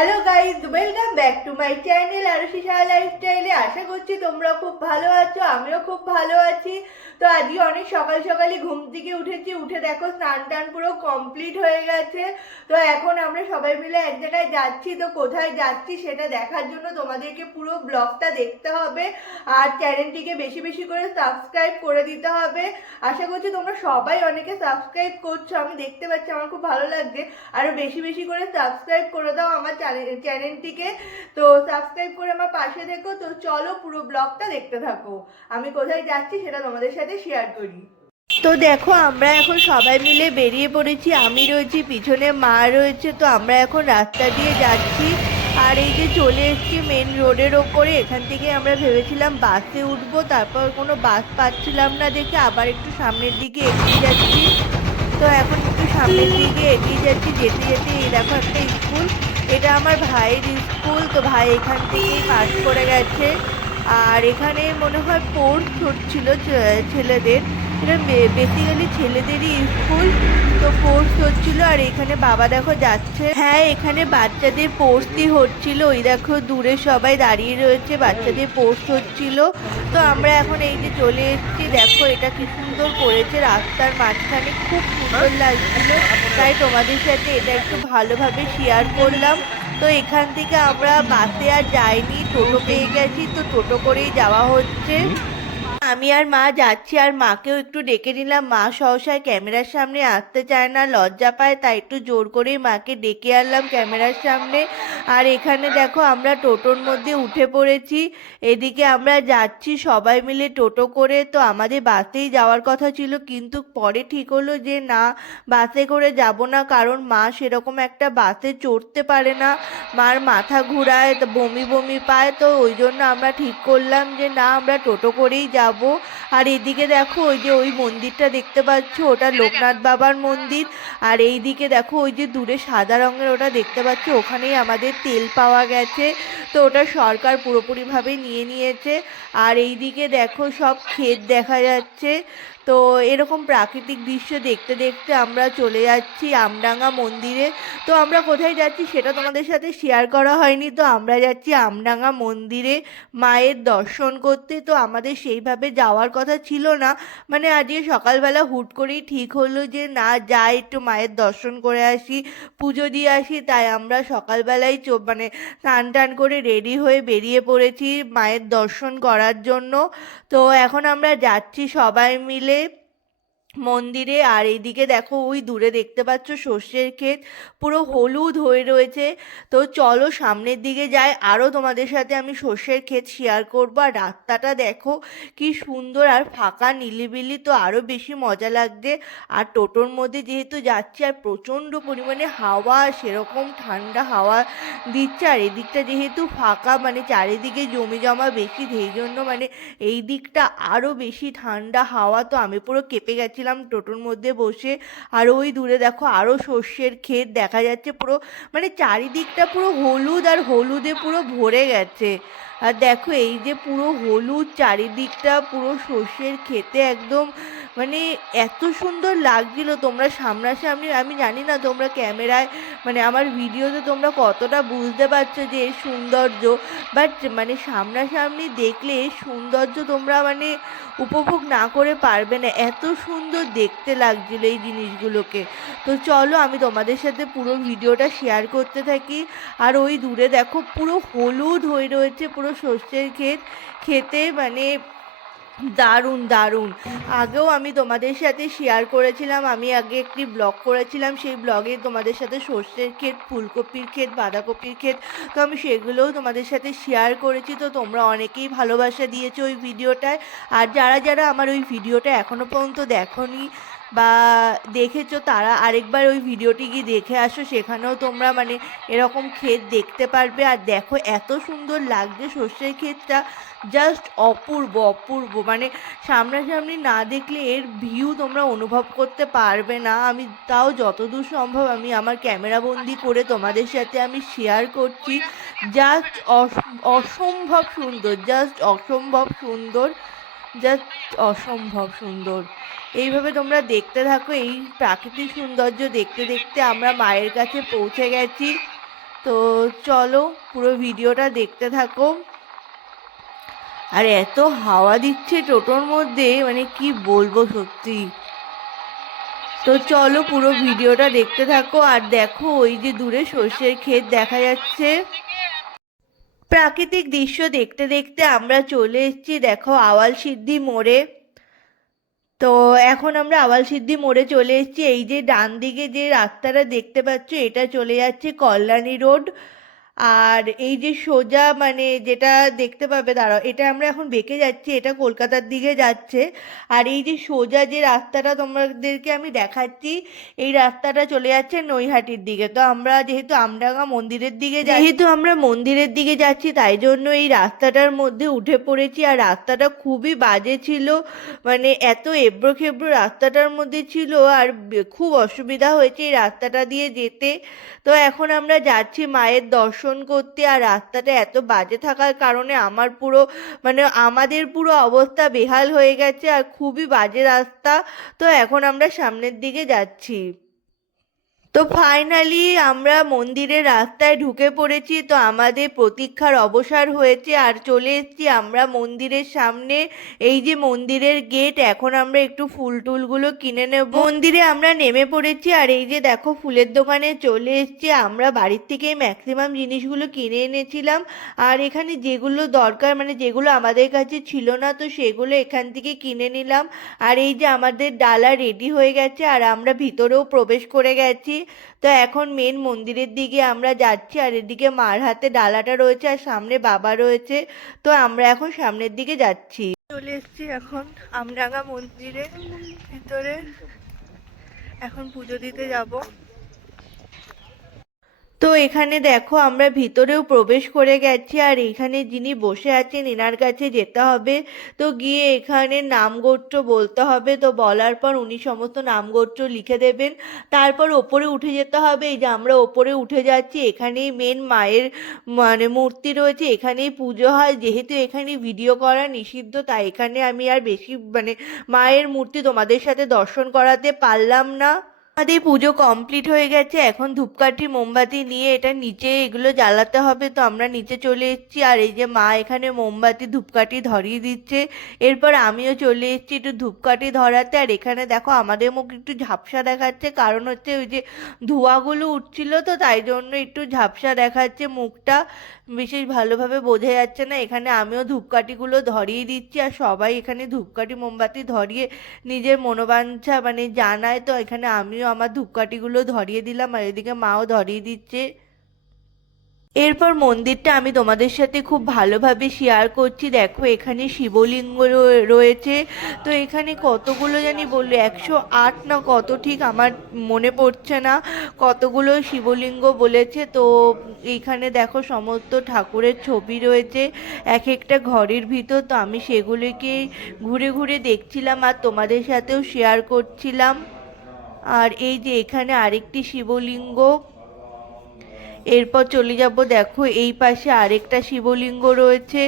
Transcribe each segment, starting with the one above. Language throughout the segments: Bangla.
Hello guys, welcome back to my channel Arushi Saha লাইফস্টাইলে। আশা করছি তোমরা খুব ভালো আছো, আমিও খুব ভালো আছি। তো আজকে অনেক সকাল সকালই ঘুম থেকে উঠেছি, উঠে দেখো স্নান টান পুরো কমপ্লিট হয়ে গেছে। তো এখন আমরা সবাই মিলে এক জায়গায় যাচ্ছি। তো কোথায় যাচ্ছি সেটা দেখার জন্য তোমাদেরকে পুরো ব্লগটা দেখতে হবে, আর চ্যানেলটিকে বেশি বেশি করে সাবস্ক্রাইব করে দিতে হবে। আশা করছি তোমরা সবাই অনেকে সাবস্ক্রাইব করছো, আমি দেখতে পাচ্ছি, আমার খুব ভালো লাগছে। আরো বেশি বেশি করে সাবস্ক্রাইব করে দাও আমার চ্যানেলটিকে। তো সাবস্ক্রাইব করে আমার পাশে থেকো। তো চলো পুরো ব্লগটা দেখতে থাকো, আমি কোথায় যাচ্ছি সেটা তোমাদের সাথে শেয়ার করি। তো দেখো আমরা এখন সবাই মিলে বেরিয়ে পড়েছি, আমি রয়েছি, পিছনে মা রয়েছে। তো আমরা এখন রাস্তা দিয়ে যাচ্ছি, আর এই যে চলে এসেছি মেন রোডের ওপরে। এখান থেকে আমরা ভেবেছিলাম বাসে উঠবো, তারপর কোনো বাস পাচ্ছিলাম না দেখে আবার একটু সামনের দিকে এগিয়ে যাচ্ছি। তো এখন একটু সামনের দিকে এগিয়ে যাচ্ছি, যেতে যেতে এই দেখো একটা স্কুল, এটা আমার ভাইয়ের স্কুল। তো ভাই এখান থেকেই পাস করে গেছে, আর এখানে মনে হয় স্পোর্টস হচ্ছিল ছেলেদের। এটা বেসিক্যালি ছেলেদেরই স্কুল, তো স্পোর্টস হচ্ছিল। আর এখানে বাবা দেখো যাচ্ছে, হ্যাঁ এখানে বাচ্চাদের স্পোর্টসই হচ্ছিল। ওই দেখো দূরে সবাই দাঁড়িয়ে রয়েছে, বাচ্চাদের স্পোর্টস হচ্ছিল। তো আমরা এখন এই যে চলে এসেছি, দেখো এটা কি সুন্দর করেছে, রাস্তার মাঝখানে খুব সুন্দর লাগছিল, তাই তোমাদের সাথে এটা একটু ভালোভাবে শেয়ার করলাম। তো এখান থেকে আমরা বাসে আর যাইনি, টোটো পেয়ে গেছি, তো টোটো করেই যাওয়া হচ্ছে। আমি আর মা যাচ্ছি, আর মাকেও একটু ডেকে নিলাম। মা সহসায় ক্যামেরার সামনে আসতে চায় না, লজ্জা পায়, তাই একটু জোর করেই মাকে ডেকে আনলাম ক্যামেরার সামনে। আর এখানে দেখো আমরা টোটোর মধ্যে উঠে পড়েছি, এদিকে আমরা যাচ্ছি সবাই মিলে টোটো করে। তো আমাদের বাসেই যাওয়ার কথা ছিল, কিন্তু পরে ঠিক হলো যে না, বাসে করে যাব না, কারণ মা সেরকম একটা বাসে চড়তে পারে না, মার মাথা ঘুরায়, তো বমি বমি পায়। তো ওই জন্য আমরা ঠিক করলাম যে না, আমরা টোটো করেই যাব। আর এদিকে দেখো ওই যে ওই মন্দিরটা দেখতে পাচ্ছ, ওটা লোকনাথ বাবার মন্দির। আর এই দিকে দেখো ওই যে দূরে সাদা রঙের ওটা দেখতে পাচ্ছ, ওখানেই আমাদের তেল পাওয়া গেছে। তো ওটা সরকার পুরোপুরিভাবে নিয়ে নিয়েছে। আর এই দিকে দেখো সব ক্ষেত দেখা যাচ্ছে। তো এরকম প্রাকৃতিক দৃশ্য দেখতে দেখতে আমরা চলে যাচ্ছি আমডাঙ্গা মন্দিরে। তো আমরা কোথায় যাচ্ছি সেটা তোমাদের সাথে শেয়ার করা হয়নি। তো আমরা যাচ্ছি আমডাঙ্গা মন্দিরে মায়ের দর্শন করতে। তো আমাদের সেইভাবে যাওয়ার কথা ছিল না, মানে আজকে সকালবেলা হুট করেই ঠিক হলো যে না, যাই একটু মায়ের দর্শন করে আসি, পুজো দিয়ে আসি। তাই আমরা সকালবেলায় মানে স্নান টান করে রেডি হয়ে বেরিয়ে পড়েছি মায়ের দর্শন করার জন্য। তো এখন আমরা যাচ্ছি সবাই মিলে মন্দিরে। আর এইদিকে দেখো ওই দূরে দেখতে পাচ্ছ সর্ষের ক্ষেত, পুরো হলুদ হয়ে রয়েছে। তো চলো সামনের দিকে যাই, আরও তোমাদের সাথে আমি সর্ষের ক্ষেত শেয়ার করবো। আর রাস্তাটা দেখো কি সুন্দর আর ফাঁকা নিলিবিলি, তো আরও বেশি মজা লাগছে। আর টোটোর মধ্যে যেহেতু যাচ্ছি, আর প্রচণ্ড পরিমাণে হাওয়া, সেরকম ঠান্ডা হাওয়া দিচ্ছে। আর এদিকটা যেহেতু ফাঁকা, মানে চারিদিকে জমি জমা বেশি, সেই জন্য মানে এই দিকটা আরও বেশি ঠান্ডা হাওয়া। তো আমি পুরো কেঁপে গেছিলাম টোটোর মধ্যে বসে। আর ওই দূরে দেখো আরও সর্ষের ক্ষেত দেখা যাচ্ছে, পুরো মানে চারিদিকটা পুরো হলুদ আর হলুদে পুরো ভরে গেছে। আর দেখো এই যে পুরো হলুদ চারিদিকটা, পুরো সর্ষের ক্ষেতে একদম, মানে এত সুন্দর লাগছিল। তোমরা সামনাসামনি, আমি জানি না তোমরা ক্যামেরায় মানে আমার ভিডিওতে তোমরা কতটা বুঝতে পারছো যে এর সৌন্দর্য, বাট মানে সামনাসামনি দেখলে এর সৌন্দর্য তোমরা মানে উপভোগ না করে পারবে না, এত সুন্দর দেখতে লাগছিল এই জিনিসগুলোকে। তো চলো আমি তোমাদের সাথে পুরো ভিডিওটা শেয়ার করতে থাকি। আর ওই দূরে দেখো পুরো হলুদ হয়ে রয়েছে পুরো সর্ষের ক্ষেত, খেতে মানে দারুণ দারুণ। আগেও আমি তোমাদের সাথে শেয়ার করেছিলাম, আমি আগে একটি ব্লগ করেছিলাম, সেই ব্লগে তোমাদের সাথে সর্ষের ক্ষেত, ফুলকপির ক্ষেত, বাঁধাকপির ক্ষেত, তো আমি সেগুলোও তোমাদের সাথে শেয়ার করেছি। তো তোমরা অনেকেই ভালোবাসা দিয়েছো ওই ভিডিওটায়। আর যারা যারা আমার ওই ভিডিওটা এখনও পর্যন্ত দেখোনি বা দেখেছো, তারা আরেকবার ওই ভিডিওটি গিয়ে দেখে আসো, সেখানেও তোমরা মানে এরকম ক্ষেত দেখতে পারবে। আর দেখো এত সুন্দর লাগছে সর্ষের ক্ষেতটা, জাস্ট অপূর্ব অপূর্ব, মানে সামনাসামনি না দেখলে এর ভিউ তোমরা অনুভব করতে পারবে না। আমি তাও যতদূর সম্ভব আমি আমার ক্যামেরাবন্দি করে তোমাদের সাথে আমি শেয়ার করছি। জাস্ট অসম্ভব সুন্দর, জাস্ট অসম্ভব সুন্দর, জাস্ট অসম্ভব সুন্দর। এইভাবে তোমরা দেখতে থাকো, এই প্রাকৃতিক সৌন্দর্য দেখতে দেখতে আমরা মায়ের কাছে পৌঁছে গেছি। তো চলো পুরো ভিডিওটা দেখতে থাকো। আর এত হাওয়া দিচ্ছে টোটোর মধ্যে, মানে কি বলবো সত্যি। তো চলো পুরো ভিডিওটা দেখতে থাকো। আর দেখো ওই যে দূরে সর্ষের ক্ষেত দেখা যাচ্ছে। প্রাকৃতিক দৃশ্য দেখতে দেখতে আমরা চলে এসেছি দেখো আওয়াল সিদ্ধি মোড়ে। তো এখন আমরা আওয়াল সিদ্ধি মোড়ে চলে এসেছি। এই যে ডান দিকে যে রাস্তাটা দেখতে পাচ্ছ এটা চলে যাচ্ছে কল্যাণী রোড। আর এই যে সোজা মানে যেটা দেখতে পাবে, দাঁড়াও, এটা আমরা এখন বেঁকে যাচ্ছি, এটা কলকাতার দিকে যাচ্ছে। আর এই যে সোজা যে রাস্তাটা তোমাদেরকে আমি দেখাচ্ছি, এই রাস্তাটা চলে যাচ্ছে নৈহাটির দিকে। তো আমরা যেহেতু আমডাঙ্গা মন্দিরের দিকে যেহেতু আমরা মন্দিরের দিকে যাচ্ছি, তাই জন্য এই রাস্তাটার মধ্যে উঠে পড়েছি। আর রাস্তাটা খুবই বাজে ছিল, মানে এত এবড়ো খেবড়ো রাস্তাটার মধ্যে ছিল। আর খুব অসুবিধা হয়েছে এই রাস্তাটা দিয়ে যেতে। তো এখন আমরা যাচ্ছি মায়ের দর্শন করতে। আর রাস্তাটা এত বাজে থাকার কারণে আমাদের পুরো অবস্থা বেহাল হয়ে গেছে, আর খুবই বাজে রাস্তা। তো এখন আমরা সামনের দিকে যাচ্ছি। তো ফাইনালি আমরা মন্দিরের রাস্তায় ঢুকে পড়েছি। তো আমাদের প্রতীক্ষার অবসান হয়েছে আর চলে এসেছি আমরা মন্দিরের সামনে। এই যে মন্দিরের গেট, এখন আমরা একটু ফুল টুলগুলো কিনে নেব। মন্দিরে আমরা নেমে পড়েছি। আর এই যে দেখো ফুলের দোকানে চলে এসেছি। আমরা বাড়ির থেকে ম্যাক্সিমাম জিনিসগুলো কিনে এনেছিলাম। আর এখানে যেগুলো দরকার, মানে যেগুলো আমাদের কাছে ছিল না, তো সেগুলো এখান থেকে কিনে নিলাম। আর এই যে আমাদের ডালা রেডি হয়ে গেছে আর আমরা ভিতরেও প্রবেশ করে গেছি। তো এখন মেন মন্দিরের দিকে আমরা যাচ্ছি। আর এদিকে মার হাতে ডালাটা রয়েছে আর সামনে বাবা রয়েছে। তো আমরা এখন সামনের দিকে যাচ্ছি। চলে এসেছি এখন আমডাঙ্গা মন্দিরের ভিতরে, এখন পুজো দিতে যাব। তো এখানে দেখো আমরা ভিতরেও প্রবেশ করে গেছি। আর এখানে যিনি বসে আছেন এনার কাছে যেতে হবে। তো গিয়ে এখানে নাম গোত্র বলতে হবে। তো বলার পর উনি সমস্ত নাম গোত্র লিখে দেবেন। তারপর ওপরে উঠে যেতে হবে। এই যে আমরা ওপরে উঠে যাচ্ছি, এখানেই মেন মায়ের মানে মূর্তি রয়েছে, এখানেই পুজো হয়। যেহেতু এখানে ভিডিও করা নিষিদ্ধ, তাই এখানে আমি আর বেশি মায়ের মূর্তি তোমাদের সাথে দর্শন করাতে পারলাম না। আমাদের পুজো কমপ্লিট হয়ে গেছে। এখন ধূপকাঠি মোমবাতি নিয়ে এটা নিচে এগুলো জ্বালাতে হবে। তো আমরা নিচে চলে এসেছি। আর এই যে মা এখানে মোমবাতি ধূপকাঠি ধরিয়ে দিচ্ছে। এরপর আমিও চলে এসেছি একটু ধূপকাঠি ধরাতে। আর এখানে দেখো আমাদের মুখ একটু ঝাপসা দেখাচ্ছে, কারণ হচ্ছে ওই যে ধোঁয়াগুলো উঠছিল, তো তাই জন্য একটু ঝাপসা দেখাচ্ছে মুখটা, বিশেষ ভালোভাবে বোঝা যাচ্ছে না। এখানে আমিও ধূপকাঠিগুলো ধরিয়ে দিচ্ছি। আর সবাই এখানে ধূপকাঠি মোমবাতি ধরিয়ে নিজের মনোবাঞ্ছা জানায়। তো এখানে আমিও আমার ধূপকাঠিগুলো ধরিয়ে দিলাম আর এদিকে মাও ধরিয়ে দিচ্ছে। এরপর মন্দিরটা আমি তোমাদের সাথে খুব ভালোভাবে শেয়ার করছি। দেখো এখানে শিবলিঙ্গ রয়েছে। তো এখানে কতগুলো জানি বললো 108 না কত, ঠিক আমার মনে পড়ছে না কতগুলো শিবলিঙ্গ বলেছে। তো এইখানে দেখো সমস্ত ঠাকুরের ছবি রয়েছে এক একটা ঘরের ভিতর। তো আমি সেগুলিকে ঘুরে ঘুরে দেখছিলাম আর তোমাদের সাথেও শেয়ার করছিলাম। আর এই যে এখানে আরেকটি শিবলিঙ্গ। এরপর চলে যাব, দেখো এই পাশে আরেকটা শিবলিঙ্গ রয়েছে।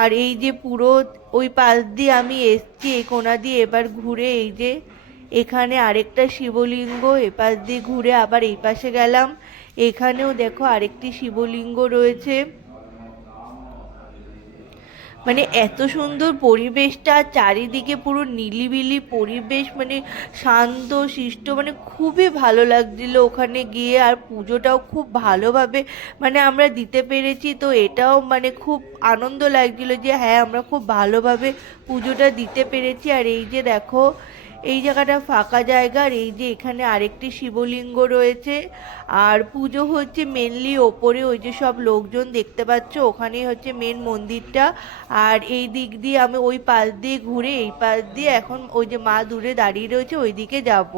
আর এই যে পুরো ওই পাশ দিয়ে আমি এসছি এই কোণা দিয়ে, এবার ঘুরে এই যে এখানে আরেকটা শিবলিঙ্গ, এপাশ দিয়ে ঘুরে আবার এই পাশে গেলাম, এখানেও দেখো আরেকটি শিবলিঙ্গ রয়েছে। মানে এত সুন্দর পরিবেশটা, চারিদিকে পুরো নিলিবিলি পরিবেশ, মানে শান্ত শিষ্ট, মানে খুবই ভালো লাগছিল ওখানে গিয়ে। আর পুজোটাও খুব ভালোভাবে আমরা দিতে পেরেছি। তো এটাও খুব আনন্দ লাগছিল যে হ্যাঁ আমরা খুব ভালোভাবে পুজোটা দিতে পেরেছি। আর এই যে দেখো এই জায়গাটা ফাঁকা জায়গা। আর এই যে এখানে আরেকটি শিবলিঙ্গ রয়েছে। আর পুজো হচ্ছে মেনলি ওপরে, ওই যে সব লোকজন দেখতে পাচ্ছ ওখানেই হচ্ছে মেন মন্দিরটা। আর এই দিক দিয়ে আমি ওই পাশ দিয়ে ঘুরে এই পাশ দিয়ে এখন ওই যে মা দূরে দাঁড়িয়ে রয়েছে ওই দিকে যাব।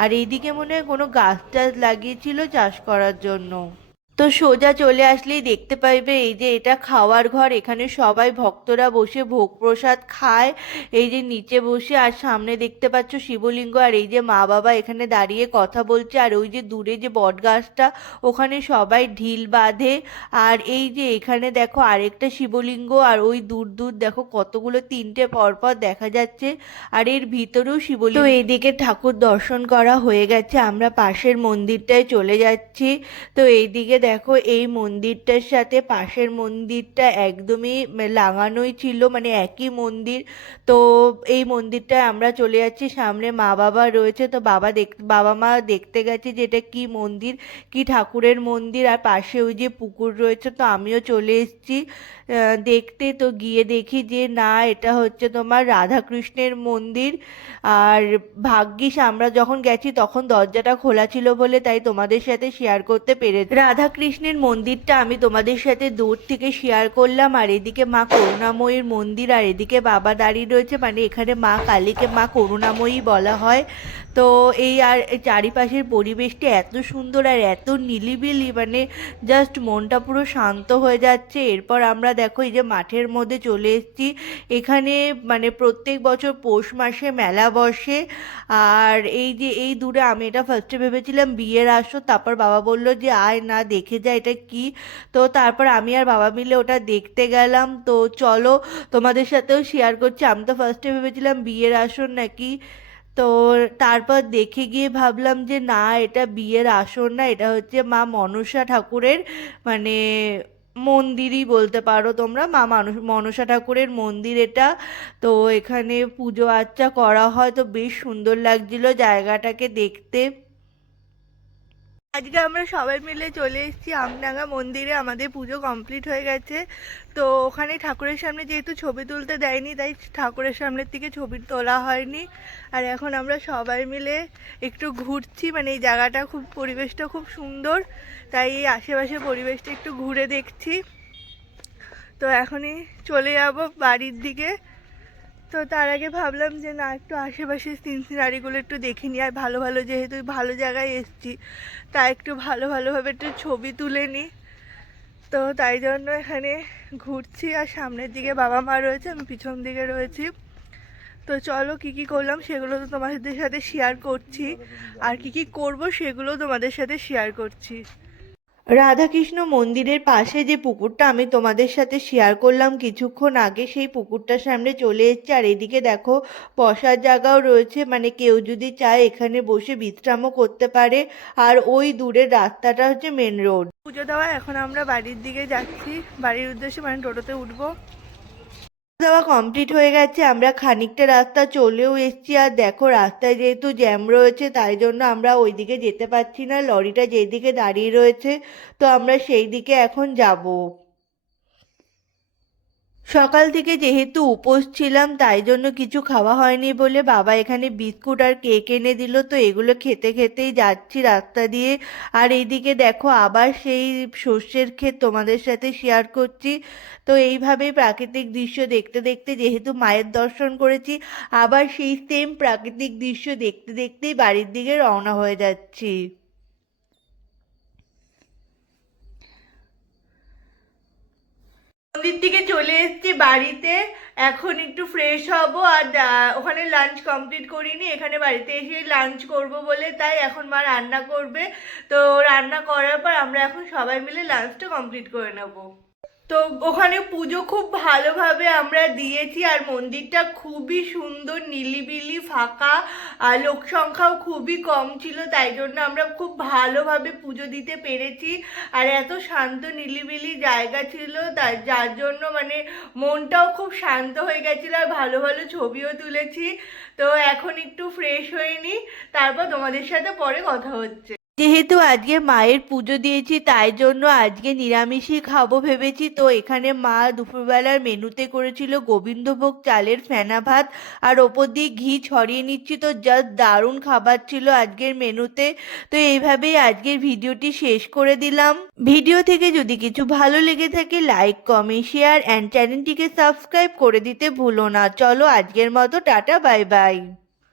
আর এইদিকে মনে হয় কোনো গাছ টাছ লাগিয়েছিল চাষ করার জন্য। তো সোজা চলে আসলেই দেখতে পাইবে এই যে এটা খাওয়ার ঘর। এখানে সবাই ভক্তরা বসে ভোগ প্রসাদ খায় এই যে নিচে বসে। আর সামনে দেখতে পাচ্ছ শিবলিঙ্গ। আর এই যে মা বাবা এখানে দাঁড়িয়ে কথা বলছে। আর ওই যে দূরে যে বট গাছটা ওখানে সবাই ঢিল বাঁধে। আর এই যে এখানে দেখো আরেকটা শিবলিঙ্গ। আর ওই দূর দূর দেখো কতগুলো, তিনটে পরপর দেখা যাচ্ছে। আর এর ভিতরেও শিবলিঙ্গ। তো এইদিকে ঠাকুর দর্শন করা হয়ে গেছে, আমরা পাশের মন্দিরটায় চলে যাচ্ছি। তো এইদিকে দেখো এই মন্দিরটার সাথে পাশের মন্দিরটা একদমই লাগানোই ছিল, মানে একই মন্দির। তো এই মন্দিরটায় আমরা চলে যাচ্ছি, সামনে মা বাবা রয়েছে, তো বাবা মা দেখতে গেছে যে এটা কি মন্দির, কি ঠাকুরের মন্দির, আর পাশে ওই যে পুকুর রয়েছে। তো আমিও চলে এসেছি দেখতে। তো গিয়ে দেখি যে না, এটা হচ্ছে তোমার রাধাকৃষ্ণের মন্দির। আর ভাগ্যিস আমরা যখন গেছি তখন দরজাটা খোলা ছিল বলে তাই তোমাদের সাথে শেয়ার করতে পেরেছি। রাধাকৃষ্ণের মন্দিরটা আমি তোমাদের সাথে দূর থেকে শেয়ার করলাম। আর এদিকে মা করুণাময়ীর মন্দির, আর এদিকে বাবা দাঁড়িয়ে রয়েছে, মানে এখানে মা কালীকে মা করুণাময়ী বলা হয়। তো এই আর চারিপাশের পরিবেশটা এত সুন্দর আর এত নিলিবিলি, মানে জাস্ট মনটা পুরো শান্ত হয়ে যাচ্ছে। এরপর আমরা দেখো এই যে মাঠের মধ্যে চলে এসেছি। এখানে মানে প্রত্যেক বছর পৌষ মাসে মেলা বসে। আর এই যে এই দূরে, আমি এটা ফার্স্টে ভেবেছিলাম বিয়ের আসর, তারপর বাবা বলল যে আয় না দেখে যা এটা কি। তো তারপর আমি আর বাবা মিলে ওটা দেখতে গেলাম। তো চলো তোমাদের সাথেও শেয়ার করছি। আমি তো ফার্স্টে ভেবেছিলাম বিয়ের আসর নাকি। তো তারপর দেখে গিয়ে ভাবলাম যে না, এটা বিয়ের আসর না, এটা হচ্ছে মা মনসা ঠাকুরের মানে মন্দিরই বলতে পারো তোমরা। মনসা ঠাকুরের মন্দির এটা। তো এখানে পুজো আর্চা করা হয়, তো বেশ সুন্দর লাগছিল জায়গাটাকে দেখতে। আজকে আমরা সবাই মিলে চলে এসেছি আমডাঙ্গা মন্দিরে, আমাদের পুজো কমপ্লিট হয়ে গেছে। তো ওখানে ঠাকুরের সামনে যেহেতু ছবি তুলতে দেয়নি, তাই ঠাকুরের সামনের থেকে ছবি তোলা হয়নি। আর এখন আমরা সবাই মিলে একটু ঘুরছি, মানে এই জায়গাটা খুব, পরিবেশটা খুব সুন্দর, তাই এই আশেপাশে পরিবেশটা একটু ঘুরে দেখছি। তো এখনই চলে যাব বাড়ির দিকে। তো তার আগে ভাবলাম যে না, একটু আশেপাশের সিনারিগুলো একটু দেখে নিই। আর ভালো ভালো, যেহেতু ভালো জায়গায় এসেছি, তাই একটু ভালোভাবে একটু ছবি তুলে নিই। তো তাই জন্য এখানে ঘুরছি। আর সামনের দিকে বাবা মা রয়েছে, আমি পিছন দিকে রয়েছি। তো চলো কি কি করলাম সেগুলো তো তোমাদের সাথে শেয়ার করছি, আর কি কি করব সেগুলো তোমাদের সাথে শেয়ার করছি। রাধাকৃষ্ণ মন্দিরের পাশে যে পুকুরটা আমি তোমাদের সাথে শেয়ার করলাম কিছুক্ষণ আগে, সেই পুকুরটার সামনে চলে এসেছে। আর এদিকে দেখো বসার জায়গাও রয়েছে, মানে কেউ যদি চায় এখানে বসে বিশ্রামও করতে পারে। আর ওই দূরের রাস্তাটা হচ্ছে মেন রোড। পুজো দেওয়া এখন আমরা বাড়ির দিকে যাচ্ছি, বাড়ির উদ্দেশ্যে, মানে টোটোতে উঠবো। দেওয়া কমপ্লিট হয়ে গেছে, আমরা খানিকটা রাস্তা চলেও এসেছি। আর দেখো রাস্তায় যেহেতু জ্যাম রয়েছে, তাই জন্য আমরা ওইদিকে যেতে পারছি না, লরিটা যেদিকে দাঁড়িয়ে রয়েছে, তো আমরা সেই দিকে এখন যাব। সকাল থেকে যেহেতু উপোস ছিলাম, তাই জন্য কিছু খাওয়া হয়নি বলে বাবা এখানে বিস্কুট আর কেক এনে দিল। তো এগুলো খেতে খেতেই যাচ্ছি রাস্তা দিয়ে। আর এইদিকে দেখো আবার সেই সর্ষের ক্ষেত তোমাদের সাথে শেয়ার করছি। তো এইভাবেই প্রাকৃতিক দৃশ্য দেখতে দেখতে, যেহেতু মায়ের দর্শন করেছি, আবার সেই সেম প্রাকৃতিক দৃশ্য দেখতে দেখতেই বাড়ির দিকে রওনা হয়ে যাচ্ছি। মন্দির থেকে চলে এসেছি বাড়িতে, এখন একটু ফ্রেশ হব। আর ওখানে লাঞ্চ কমপ্লিট করিনি, এখানে বাড়িতে এসে লাঞ্চ করব বলে, তাই এখন মা রান্না করবে। তো রান্না করার পর আমরা এখন সবাই মিলে লাঞ্চটা কমপ্লিট করে নেব। তো ওখানে পুজো খুব ভালোভাবে আমরা দিয়েছি। আর মন্দিরটা খুবই সুন্দর, নিলিবিলি, ফাঁকা, আর লোক সংখ্যাও খুবই কম ছিল, তাই জন্য আমরা খুব ভালোভাবে পুজো দিতে পেরেছি। আর এত শান্ত নিলিবিলি জায়গা ছিল, তাই যার জন্য মানে মনটাও খুব শান্ত হয়ে গেছিলো। আর ভালো ভালো ছবিও তুলেছি। তো এখন একটু ফ্রেশ হয়ে নিই, তারপর তোমাদের সাথে পরে কথা হচ্ছে। যেহেতু আজকে মায়ের পুজো দিয়েছি, তাই জন্য আজকে নিরামিষই খাবো ভেবেছি। তো এখানে মা দুপুরবেলার মেনুতে করেছিল গোবিন্দভোগ চালের ফেনা ভাত, আর ওপর দিয়ে ঘি ছড়িয়ে নিচ্ছি। তো জাস্ট দারুণ খাবার ছিল আজকের মেনুতে। তো এইভাবেই আজকের ভিডিওটি শেষ করে দিলাম। ভিডিও থেকে যদি কিছু ভালো লেগে থাকে, লাইক, কমেন্ট, শেয়ার অ্যান্ড চ্যানেলটিকে সাবস্ক্রাইব করে দিতে ভুলো না। চলো আজকের মতো টাটা, বাই বাই।